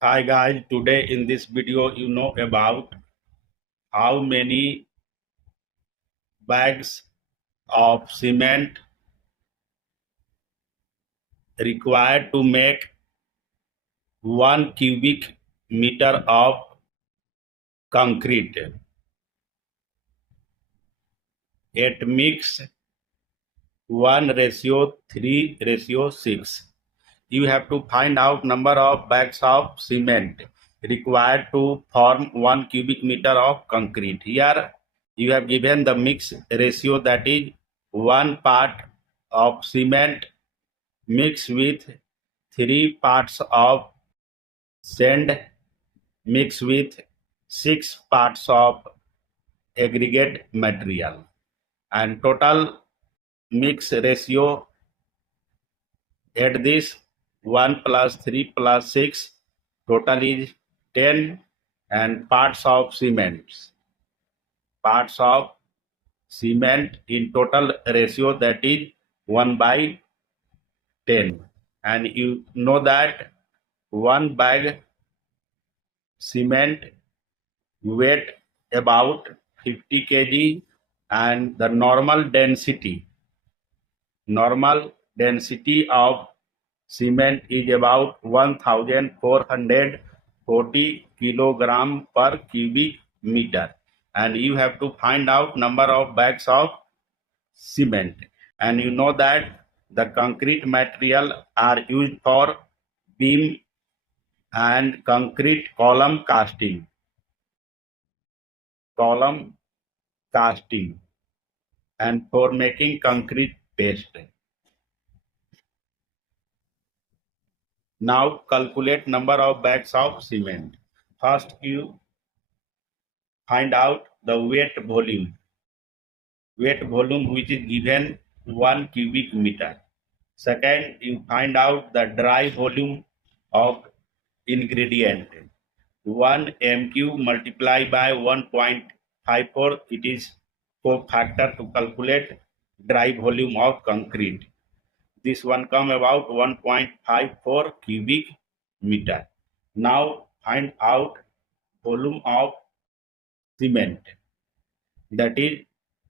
Hi guys, today in this video you know about how many bags of cement required to make 1 cubic meter of concrete. It mix 1:3:6. You have to find out number of bags of cement required to form 1 cubic meter of concrete. Here you have given the mix ratio, that is 1 part of cement mixed with 3 parts of sand mixed with 6 parts of aggregate material, and total mix ratio at this 1 plus 3 plus 6 total is 10, and parts of cement in total ratio, that is 1 by 10. And you know that one bag cement weight about 50 kg, and the normal density of cement is about 1440 kilogram per cubic meter. And you have to find out number of bags of cement. And you know that the concrete material are used for beam and concrete column casting, and for making concrete paste. Now calculate number of bags of cement. First you find out the weight volume which is given 1 cubic meter. Second, you find out the dry volume of ingredient. 1 mq multiplied by 1.54, it is co-factor to calculate dry volume of concrete. This one come about 1.54 cubic meter. Now find out volume of cement, that is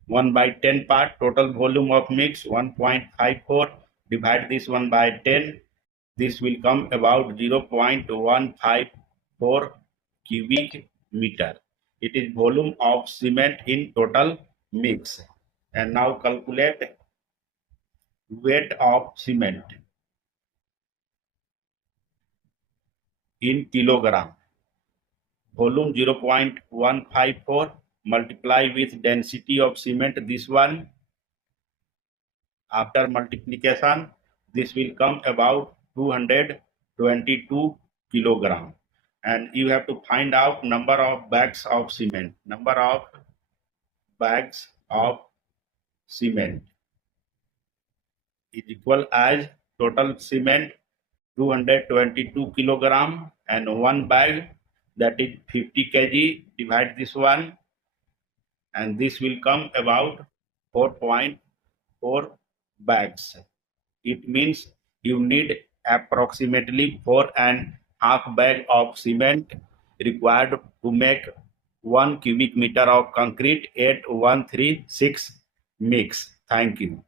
1 by 10 part. Total volume of mix 1.54, divide this one by 10, this will come about 0.154 cubic meter. It is volume of cement in total mix. And now calculate weight of cement in kilogram. Volume 0.154 multiply with density of cement, this one. After multiplication, this will come about 222 kilogram. And you have to find out number of bags of cement. Number of bags of cement is equal as total cement 222 kilogram, and one bag, that is 50 kg, divide this one, and this will come about 4.4 bags. It means you need approximately 4.5 bag of cement required to make 1 cubic meter of concrete at 1:3:6 mix. Thank you.